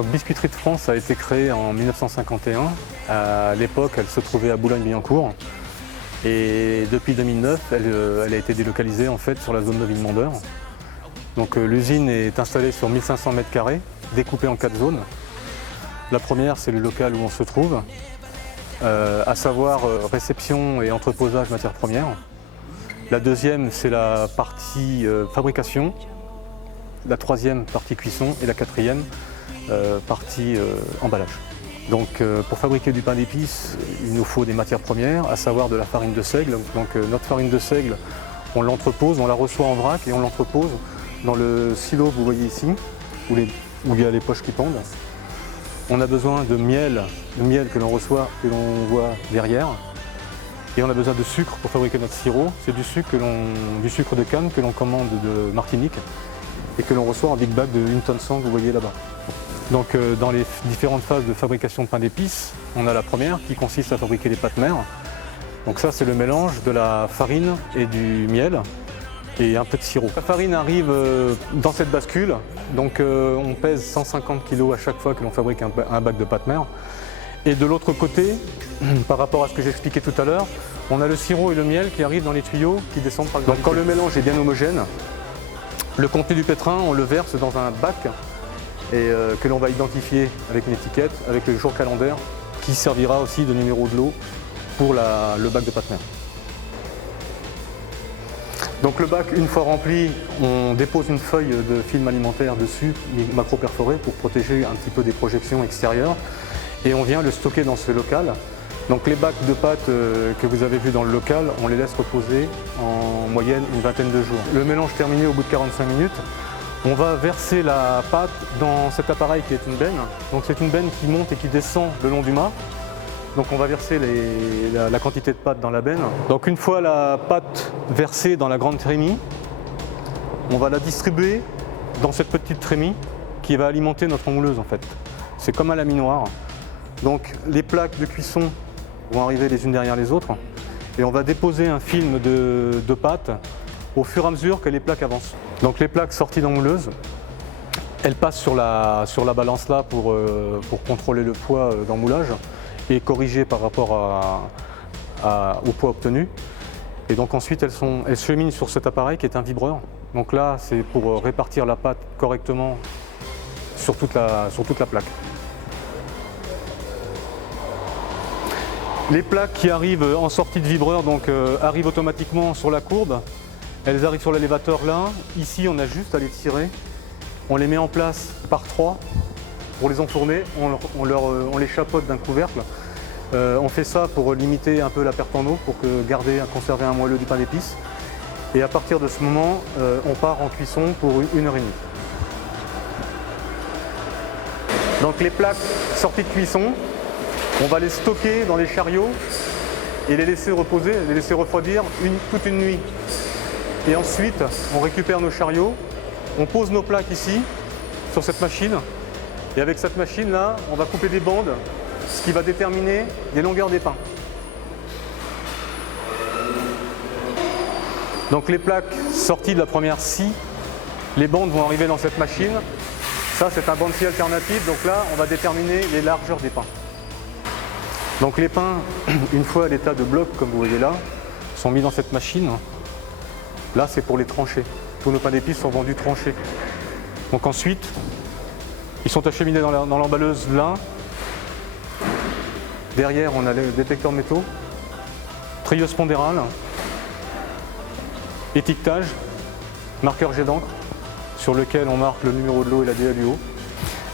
Donc, Biscuiterie de France a été créée en 1951. À l'époque, elle se trouvait à Boulogne-Billancourt. Et depuis 2009, elle a été délocalisée en fait sur la zone de Villemondeur. Donc l'usine est installée sur 1500 m², découpée en 4 zones. La première, c'est le local où on se trouve, à savoir réception et entreposage matières premières. La deuxième, c'est la partie fabrication. La troisième, partie cuisson. Et la quatrième, partie emballage. Donc pour fabriquer du pain d'épices, il nous faut des matières premières, à savoir de la farine de seigle. Donc notre farine de seigle, on l'entrepose, on la reçoit en vrac et on l'entrepose dans le silo que vous voyez ici, où il y a les poches qui pendent. On a besoin de miel que l'on reçoit, que l'on voit derrière. Et on a besoin de sucre pour fabriquer notre sirop. C'est du sucre de canne que l'on commande de Martinique et que l'on reçoit en big bag de 1 tonne 100 que vous voyez là-bas. Donc dans les différentes phases de fabrication de pain d'épices, on a la première qui consiste à fabriquer les pâtes mères. Donc ça, c'est le mélange de la farine et du miel et un peu de sirop. La farine arrive dans cette bascule, donc on pèse 150 kg à chaque fois que l'on fabrique un bac de pâtes mères. Et de l'autre côté, par rapport à ce que j'expliquais tout à l'heure, on a le sirop et le miel qui arrivent dans les tuyaux qui descendent par le gravité. Donc quand le mélange est bien homogène, le contenu du pétrin, on le verse dans un bac et que l'on va identifier avec une étiquette, avec le jour calendaire, qui servira aussi de numéro de lot pour le bac de pâtes mères. Donc le bac, une fois rempli, on dépose une feuille de film alimentaire dessus, macro-perforée, pour protéger un petit peu des projections extérieures. Et on vient le stocker dans ce local. Donc les bacs de pâtes que vous avez vus dans le local, on les laisse reposer en moyenne une vingtaine de jours. Le mélange terminé au bout de 45 minutes, on va verser la pâte dans cet appareil qui est une benne. Donc c'est une benne qui monte et qui descend le long du mât. Donc on va verser la quantité de pâte dans la benne. Donc une fois la pâte versée dans la grande trémie, on va la distribuer dans cette petite trémie qui va alimenter notre mouleuse en fait. C'est comme un laminoir. Donc les plaques de cuisson vont arriver les unes derrière les autres et on va déposer un film de pâte au fur et à mesure que les plaques avancent. Donc les plaques sorties dans mouleuse, elles passent sur la balance là pour contrôler le poids dans moulage et corriger par rapport au poids obtenu. Et donc ensuite elles cheminent sur cet appareil qui est un vibreur. Donc là c'est pour répartir la pâte correctement sur toute la plaque. Les plaques qui arrivent en sortie de vibreur arrivent automatiquement sur la courbe. Elles arrivent sur l'élévateur là. Ici, on a juste à les tirer. On les met en place par 3 pour les enfourner. On les chapeaute d'un couvercle. On fait ça pour limiter un peu la perte en eau, pour conserver un moelleux du pain d'épices. Et à partir de ce moment, on part en cuisson pour 1 heure et demie. Donc les plaques sorties de cuisson, on va les stocker dans les chariots et les laisser reposer, les laisser refroidir toute une nuit. Et ensuite, on récupère nos chariots, on pose nos plaques ici, sur cette machine. Et avec cette machine-là, on va couper des bandes, ce qui va déterminer les longueurs des pains. Donc les plaques sorties de la première scie, les bandes vont arriver dans cette machine. Ça, c'est un bande scie alternatif, donc là, on va déterminer les largeurs des pains. Donc les pains, une fois à l'état de bloc, comme vous voyez là, sont mis dans cette machine. Là, c'est pour les trancher. Tous nos pains d'épices sont vendus tranchés. Donc ensuite, ils sont acheminés dans l'emballeuse là. Derrière, on a le détecteur métaux, trieuse pondérale, étiquetage, marqueur jet d'encre, sur lequel on marque le numéro de lot et la DLUO.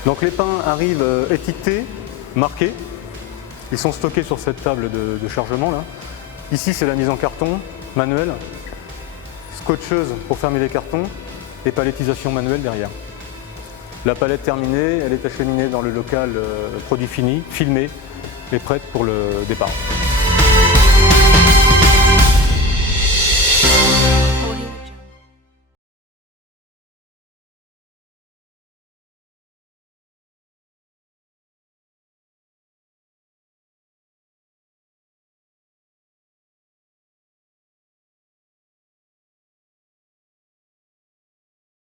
Donc les pains arrivent étiquetés, marqués. Ils sont stockés sur cette table de chargement là. Ici, c'est la mise en carton manuelle, scotcheuse pour fermer les cartons et palettisation manuelle derrière. La palette terminée, elle est acheminée dans le local produit fini, filmée et prête pour le départ.